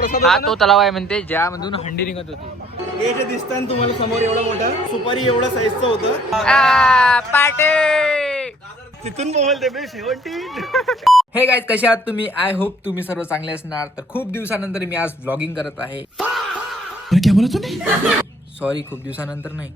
हा तो तलाव आहे म्हणते ज्यामधून हंडी निघत होती. हे जे दिसतंय ना तुम्हाला समोर एवढं मोठं सुपारी एवढं साईजचं होतं. पाटे तिथून बोलते बे शेवटी. हे गाईज कसे आहात तुम्ही? आय होप तुम्ही सर्व चांगले असणार. तर खूप दिवसानंतर मी आज व्लॉगिंग करत आहे. सॉरी, खूप दिवसानंतर नाही,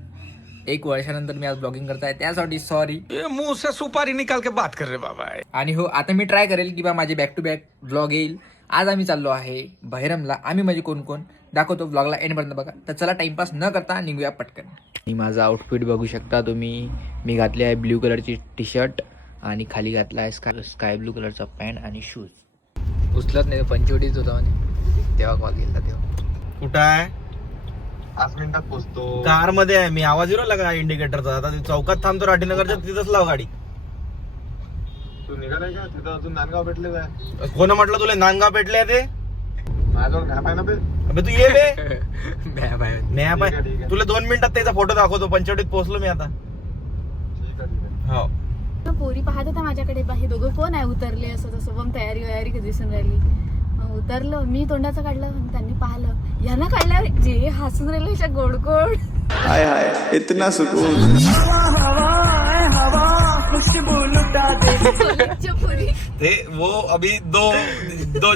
1 वर्षानंतर मी आज ब्लॉगिंग करत आहे, त्यासाठी सॉरी. मुंह से सुपारी निकाल के बात कर रे बाबा. आणि हो, आता मी ट्राय करेल की बा माझे बॅक टू बॅक व्लॉग येईल. आज आम्ही चाललो आहे बहिरमला. आम्ही म्हणजे कोण कोण दाखवतो व्लॉगला एंडपर्यंत बघा. तर चला टाइमपास न करता निघूया पटकन. आणि माझा आउटफिट बघू शकता तुम्ही. मी घातली आहे ब्ल्यू कलरची टी शर्ट आणि खाली घातला आहे स्काय ब्लू कलरचा पॅन्ट आणि शूज. उचलत नाही, पंचवटीच होता म्हणे तेव्हा कॉल केला तेव्हा. कुठं आहे? 5 मिनिटात पोहोचतो. कार मध्ये आहे मी. आवाज येऊ लागला इंडिकेटरचा. आता चौकात थांबतो राठीनगरच्या, तिथंच लाव गाडी. तू निघालाय का? तिथं अजून नांदगाव भेटले काय? कोण म्हटलं तुला नांदगाव पेटले ते? माझ्याजवळ मॅप आहे ना बे. अबे तू ये बे. मॅप आहे. मॅप ठीक आहे आहे. तुला 2 मिनिटात त्याचा फोटो दाखवतो. पंचवटीत पोहोचलो मी आता. ठीक आहे. हो. पोरी पाहत होता माझ्याकडे, हे दोघं कोण आहे उतरले असं तसं. मग तयारी कधी दिसून राहिली. मग उतरलं मी, तोंडाचं काढलं, मग त्यांनी पाहिलं. यांना काढल्यावर जे हसून राहिले अशा गोड गोड. हाय हाय इतना सुकून. पोरी ते वो अभी दो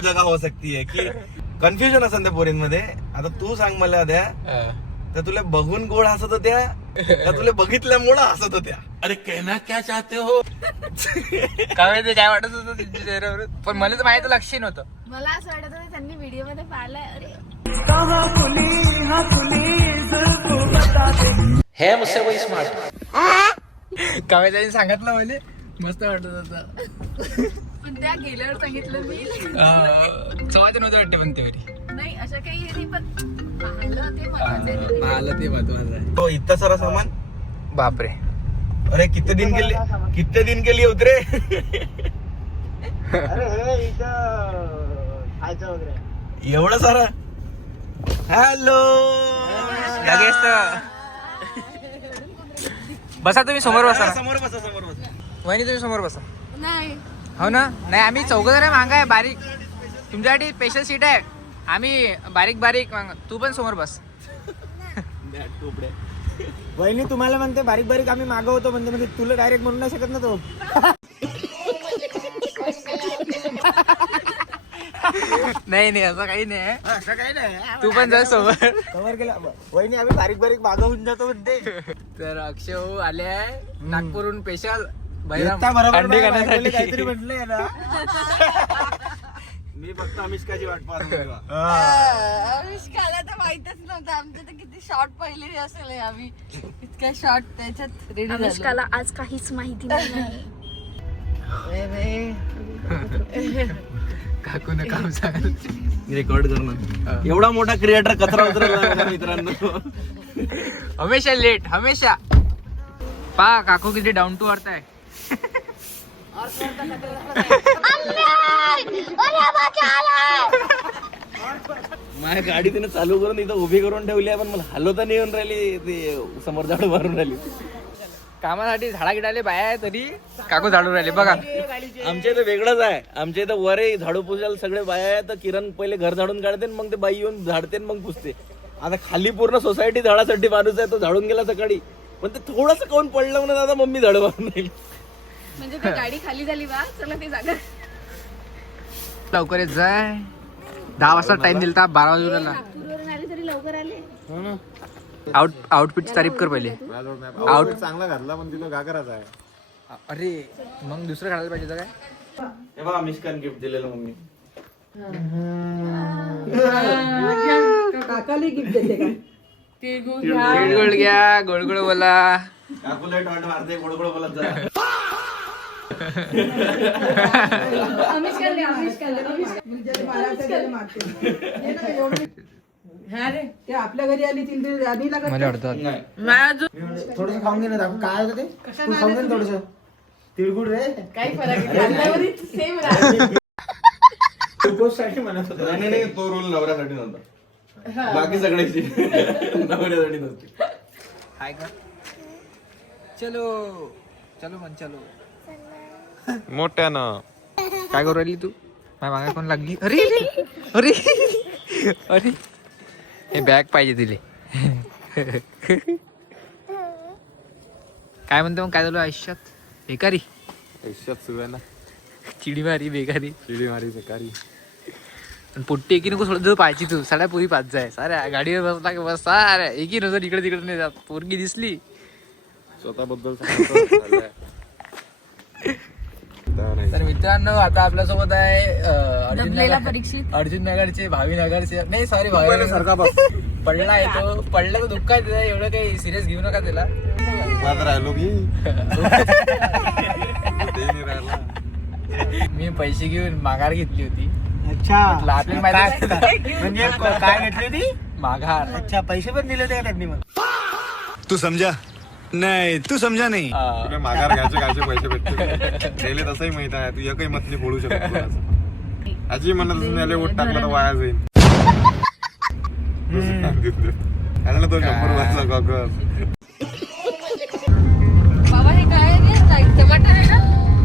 जगह हो सकती है की कन्फ्युजन असेल त्या पोरींमध्ये. आता तू सांग मला द्या, तर तुला बघून गोड हसत होत्या का तुला बघितल्यामुळं हसत होत्या? अरे कहना क्या चाहते हो? काय माहिती काय वाटत होतं त्यांच्या चेहऱ्यावर, पण मला तर माहिती लक्ष नव्हतं. मला असं वाटत होतं त्यांनी व्हिडिओ मध्ये पाहिलंय. अरे हे मुझसे वही स्मार्ट. काय त्यांनी सांगितलं मला, मस्त वाटत होतं. पण त्या गेल्यावर सांगितलं मी. चव्हाच्या नव्हतं वाटते पण ते नाही अशा काही हे नाही, पण पाहिलं ते महत्वाचं आहे. आलं ते महत्वाचं आहे. तो इतना सारा सामान. बापरे, अरे कितने दिन के लिए उतरे? अरे हे इथं खायचं वगैरे. एवढं सारा. हॅलो. लगेच तर. बसा तुम्ही समोर बसा. समोर बसा. वहिनी तुम्ही समोर बसा. नाही हो ना. नाही आम्ही 4 जण मागं आहे बारीक. तुमच्यासाठी स्पेशल सीट आहे. आम्ही बारीक माग. तू पण समोर बस. वहिनी तुम्हाला म्हणते बारीक आम्ही मागं होतो म्हणते, म्हणजे तुला डायरेक्ट म्हणू नाही शकत ना तो. नाही असं काही नाही. असं काही नाही. तू पण जा सोबत. कव्हर केला. वहिनी आम्ही बारीक मागं होऊन जातो म्हणते. तर अक्षय भाऊ आले आहे नागपूरहून स्पेशल येता बरोबर अंडे बायकोला खाण्यासाठी. काहीतरी म्हटलंय ना. मी फक्त अमिष्काची वाट पाहतो. आविष्काला तर माहितच नव्हतं. आमचं तर किती शॉर्ट पहिले असेल आम्ही. इतक्या शॉर्ट त्याच्यात रेडी. आविष्काला आज काहीच माहिती नाही. काकून काम सांग. रेकॉर्ड करणं. एवढा मोठा क्रिएटर कचरा उतरला मित्रांनो. हमेशा लेट हमेशा. पा काकू किती डाऊन टू अर्थ आहे. माझ्या गाडी तिने चालू करून इथं उभी करून ठेवली आहे, पण मला हलवता नाही येऊन राहिली. ते समोर झाडू मारून राहिली. कामासाठी झाडा गिडाले बाया आहे तरी काकू झाडू राहिले बघा. आमच्या इथं वेगळंच आहे. आमच्या इथं वरे झाडू पुसायला सगळे बाया आहेत. तर किरण पहिले घर झाडून काढते, मग ते बाई येऊन झाडते मग पुसते. आता खाली पूर्ण सोसायटी झाडासाठी माणूस आहे. तो झाडून गेला सकाळी, पण ते थोडंसं काऊन पडलं म्हणून आता मम्मी झाडू मारून राहिली. म्हणजे ती गाडी खाली झाली बा. चला ती जागा लवकर येत जाय. 10 वाजता टाइम दिलता, 12 वाजूला. नागपूरवरून आले तरी लवकर आले. आउटफिटची तारीफ कर पहिले. आउट चांगला घातला पण तिथं घागराचा आहे. अरे मग दुसरं घालायला पाहिजे होतं काय. हे बघा मिस्कान गिफ्ट दिलेलं मम्मी. काकाला गिफ्ट देते का? गोड घ्या, गोड बोला. काकूला टॉट मारते, गोड बोलत जा. ते आपल्या घरी आली तिला आधी लागत. मला वाटतं थोडस खाऊन घे ना. काय होतं ते? तू खाऊन घे थोडस. तिळगुळ रे. काही फरक नाही. सेम राहते. साठी म्हणत होता. नाही तो रोल नवऱ्यासाठी नव्हता. बाकी सगळ्याची नवऱ्यासाठी नसते. हाय का. चलो मन चलो. मोठ्यानं काय करू राहिली तू? माझ्या मागे कोण लागली? अरे अरे अरे हे बॅग पाहिजे तिले. काय म्हणते मग, काय झालं आयुष्यात? बेकारी आयुष्यात सुरू आहे ना, चिडी मारी बेकारी शिडी मारी बेकारी. आणि पोट्टी एकी नको सोडत जाऊ पाहायची तू. साड्या पोरी पाच जाय साऱ्या गाडीवर बसला की बस साऱ्या एकी नजर इकडे तिकडे नाही जात. पोरगी दिसली स्वतःबद्दल तर मित्रांनो आता आपल्यासोबत आहे दबलेला परीक्षित. अर्जुन नगरचे, भावी नगरचे, नाही सॉरी सारखा पडला येतो. पडला तर दुःख आहे त्याला, एवढं काही सिरियस घेऊ नका त्याला. माझा राहिलो की मी पैसे घेऊन माघार घेतली होती. अच्छा म्हटलं आपल्याला माहिती म्हणजे काय घेतली होती? माघार. अच्छा पैसे पण दिले होते का त्यांनी मग? तू समझा नहीं, तू समझा नहीं. तुला माघार घ्यायचे कायचे पैसे भेटते त्याला तसंही माहित आहे, तू एकही मत नाही फोडू शकत कोणाचं. आजी म्हणत असून याला वोट टाकलं तर वाया जाईल. आला तो 100 रुपयाचा कॉकर. बाबा हे काय रे, टमाटर आहे का?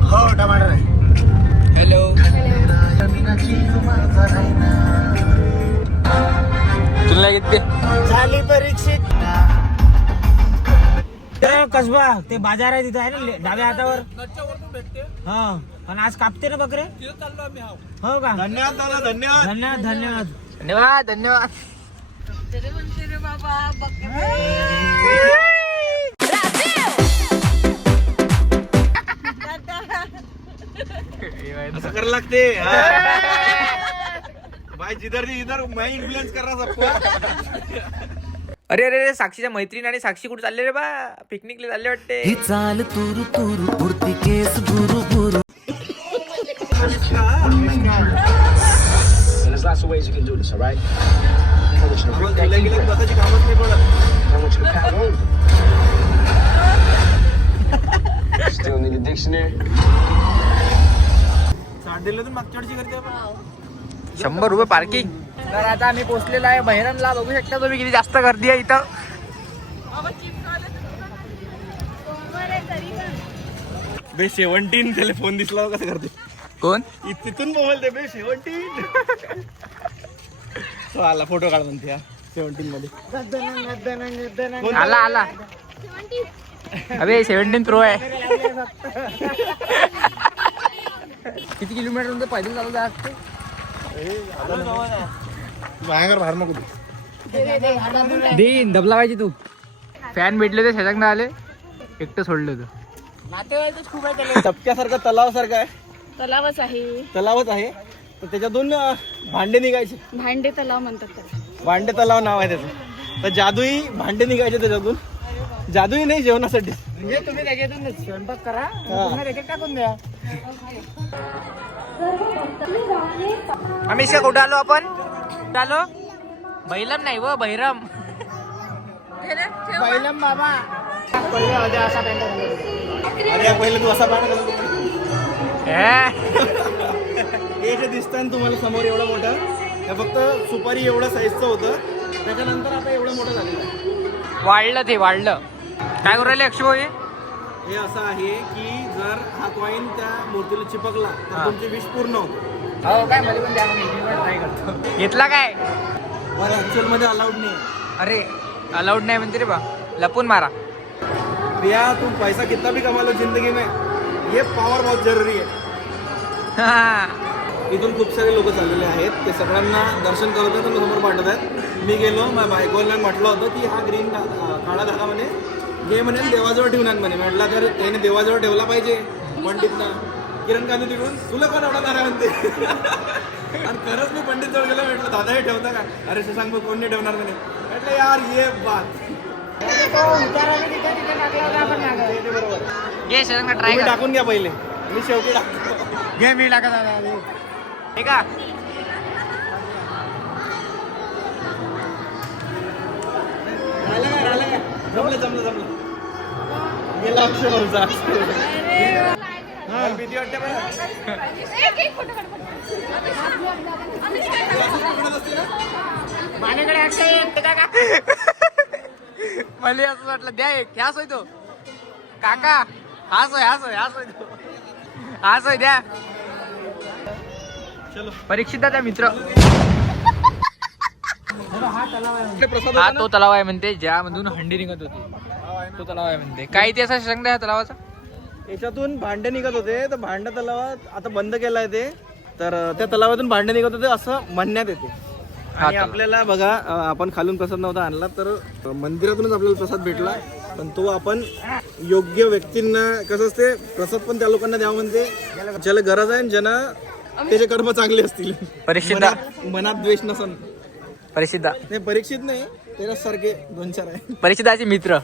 हो टमाटर आहे. हॅलो तुला घेते झाली परीक्षित. कसबा ते बाजार आहे तिथे आहे ना डाव्या हातावर. हा पण आज कापते ना बकरे. हो का? धन्यवाद दादा, धन्यवाद. धन्यवाद धन्यवाद. धन्यवाद धन्यवाद. असं करायला लागते. भाई जिधर थी इधर मैं इन्फ्लुएंस कर रहा सबको. अरे अरे अरे, साक्षीच्या मैत्रीण आणि साक्षी कुठे चालले रे बा? पिकनिकला चालले वाटते. चाल तुरु तुरु पुरती केस बुरु बुरु. And there's lots of ways you can do this, all right? I want you to rose read that गेल्या गेल्या keyboard. स्वतःची कामच नाही पडत. I want you to pat on. Still need a dictionary? 60 दिलं तर मागच्या वर्षी करते आपण. 100 रुपये पार्किंग. तर आता आम्ही पोहोचलेलो आहे बहिरमला. बघू शकता तुम्ही किती जास्त गर्दी आहे इथं. बे 17 त्याला फोन दिसला कसं करते. कोण? तिथून बोलते बे 17. तो आला फोटो काढ म्हणते या 17 मध्ये. आला आला. अबे 17 प्रो आहे. किती किलोमीटर नंतर पैदल चालू जास्त. बाहेर बाहेर नको तू. देईन दबला पाहिजे तू. फॅन भेटले ते शेजागना आले, एकटं सोडलं होतं. नातेवाईकच खूप आहे त्याला. टपक्यासारखं तलावासारखं आहे. तलावच आहे. तलावच आहे तर त्याच्यातून भांडे निघायचे. भांडे तलाव म्हणतात त्याला. भांडे तलाव नाव आहे त्याचं. तर जादुई भांडे निघायचे त्याच्यातून. जादुई नाही, जेवणासाठी. म्हणजे तुम्ही त्याच्यातून स्वयंपाक करा, पुन्हा त्याच्यात टाकून द्या. आम्ही इथे कुठं आलो आपण? कुठं आलो? बैलम नाही व बहिरम. बैलम बाबा पहिले होते असा पॅन्ट घालत होते. अरे पहिले तू असा पाणी हे हे जे दिसतंय ना तुम्हाला समोर एवढं मोठं, हे फक्त सुपारी एवढं साईजचं होतं. त्याच्यानंतर आता एवढं मोठं झालेलं आहे. वाढलं ते वाढलं. काय करू राहिले अक्षय? हे असं आहे की जर हा कॉईन त्या मूर्तीला चिपकला तर तुमची विश पूर्ण होते. हो काय, मला पण द्या, मी ट्राय करतो. घेतला काय? पण ऍक्च्युअल मध्ये अलाउड नाही. अरे अलाउड नाही म्हणते रे बा, लपून मारा. भैया तुम पैसा कितना भी कमा लो जिंदगी में, ये पावर बहुत जरुरी आहे. इथून खूप सारे लोक चाललेले आहेत. ते सगळ्यांना दर्शन करत आहेत आणि समोर पाठवत आहेत. मी गेलो, माझ्या बायकोला म्हटलं होतं की हा ग्रीन काळा धागा म्हणे घे म्हणे देवाजवळ ठेवणार म्हणे. म्हटलं तर त्याने देवाजवळ ठेवला पाहिजे पंडितना. किरण गांधी तिकडून तुला कोण आवडणार आहे म्हणते. आणि खरंच मी पंडित जवळ गेलो, म्हटलं दादा हे ठेवता का? अरे शशांक भाऊ कोण नाही ठेवणार म्हणे. म्हटलं यार ये बात. घे शरण ट्राय तुम्ही कर. टाकून घ्या पहिले, मी शेवटी टाकतो. घे मी टाकत आहे. ठीक आहे. जमलं जमलं जमलं. गेला अक्षय भाऊचा. भीती वाटते बरं. माझ्याकडे मला असं वाटलं द्या एक. ह्याच होय तो काका. हाच होय हाच होय हाच होय तो. हाच होय द्या. परीक्षिताचा मित्र प्रसाद हा तो तलाव आहे म्हणते ज्यामधून हंडी निघत होती. तो तलाव आहे म्हणते. काय इतिहास आहे सांगता या तलावाचा? याच्यातून भांडे निघत होते तर भांड तलावात आता बंद केलाय ते. तर त्या तलावातून भांडे निघत होते असं म्हणण्यात येते. आणि आपल्याला बघा आपण खालून प्रसाद नव्हता आणला तर मंदिरातूनच आपल्याला प्रसाद भेटला. पण तो आपण योग्य व्यक्तींना कसं असते प्रसाद पण त्या लोकांना द्यावं म्हणते ज्याला गरज आहे ज्यांना त्याचे कर्म चांगले असतील. परीक्षिता मनात द्वेष नसन. परीक्षिता नाही परीक्षित नाही त्याच्यासारखे 2-4 आहे. परीक्षिताचे मित्र.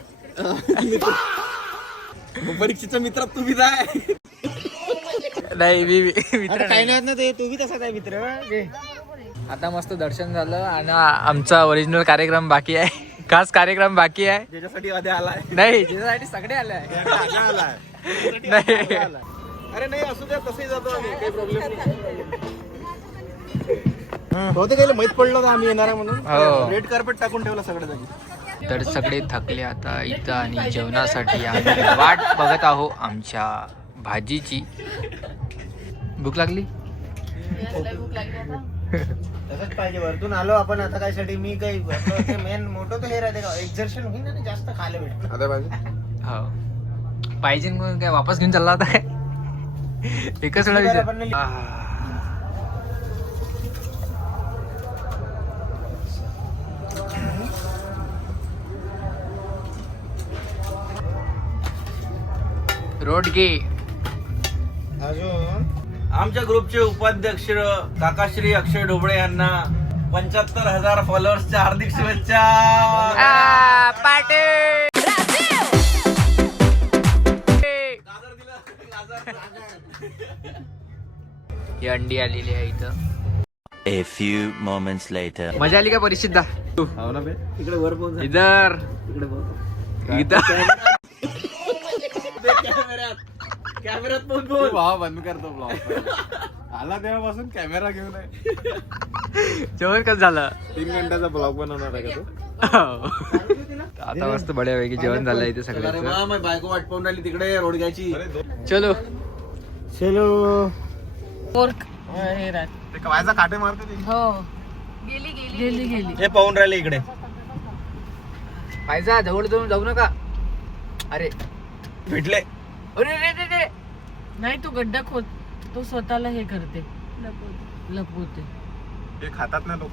परीक्षेच्या मित्रात तुम्ही जाय. नाही मी मित्र काही नाही ना ते तू बी तसाच आहे मित्र. आता मस्त दर्शन झालं आणि आमचा ओरिजिनल कार्यक्रम बाकी आहे. खास कार्यक्रम बाकी आहे. ज्याच्यासाठी आधी आलाय नाही त्याच्यासाठी सगळे आले आहे. नाही अरे नाही असू द्या तसंही जातो आम्ही काही प्रॉब्लेम नाही. होते काही माहित पडलं होतं आम्ही येणार आहे म्हणून हो. रेड कार्पेट टाकून ठेवलं सगळ्या जागी. तर सगळे थकले आता इथं आणि जेवणासाठी आम्ही वाट बघत आहो आमच्या भाजीची. भूक लागली. भूक लागली आता. तसंच पाहिजे. वरतून आलो आपण आता काय साठी मी काही मेन मोठं तर हे राहते का एक्झर्शन होईल ना जास्त खायला भेटतं. आता पाहिजे हो पाहिजे म्हणून काय वापस घेऊन चालला होता काय? एकच वेळा विचार. रोडगे अजून आमच्या ग्रुपचे उपाध्यक्ष काकाश्री अक्षय ढोबळे यांना 75,000 फॉलोअर्सच्या हार्दिक शुभेच्छा. ही अंडी आलेली आहे इथं. A few moments later. मजा आली का परीक्षित? हो ना बे तिकडे वर पोहोच. इधर तिकडे पोहोच. इधर कॅमेऱ्यात पोहोच बोल. भाव बंद करतो ब्लॉग. आला तेव्हापासून कॅमेरा घेऊन आहे. जेवण कसं झालं? 3 घंट्याचा ब्लॉग बनवणार आहे का तू? आता मस्त बड्यापैकी जेवण झालं इथे अरे सगळ्यांचं. वा, माझी बायको वाट पाहून राहिली तिकडे रोडग्याची. चलो चलो व्हायचा काटे मारते ते. हो गेली हे पाहून राहिले इकडे. पाहिजा जवळ जाऊ नका. अरे भेटले. अरे रे रे रे. नाही तो गड्डा खोद तो स्वतःला हे करते लपवते. हे खातात ना लोक.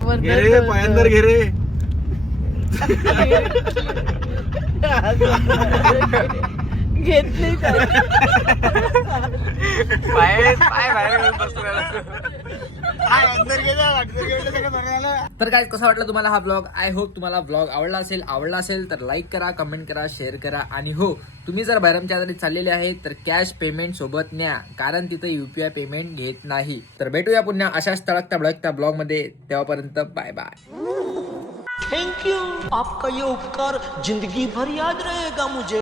तो घे रे पायांदर घे रे. घेतली पाय बाहेर घेऊन बसलेला. तर काय कसा वाटला तुम्हाला हा ब्लॉग? आय होप तुम्हाला ब्लॉग आवडला असेल तर लाईक करा, कमेंट करा, शेअर करा. आणि हो तुम्ही जर बहिरमच्या आधारित चाललेले आहेत तर कॅश पेमेंट सोबत न्या कारण तिथं UPI पेमेंट घेत नाही. तर भेटूया पुन्हा अशाच तळकता भडकता ब्लॉग मध्ये. तेव्हापर्यंत बाय बाय. Thank you. आपका ये उपकार जिंदगी भर याद रहेगा मुझे.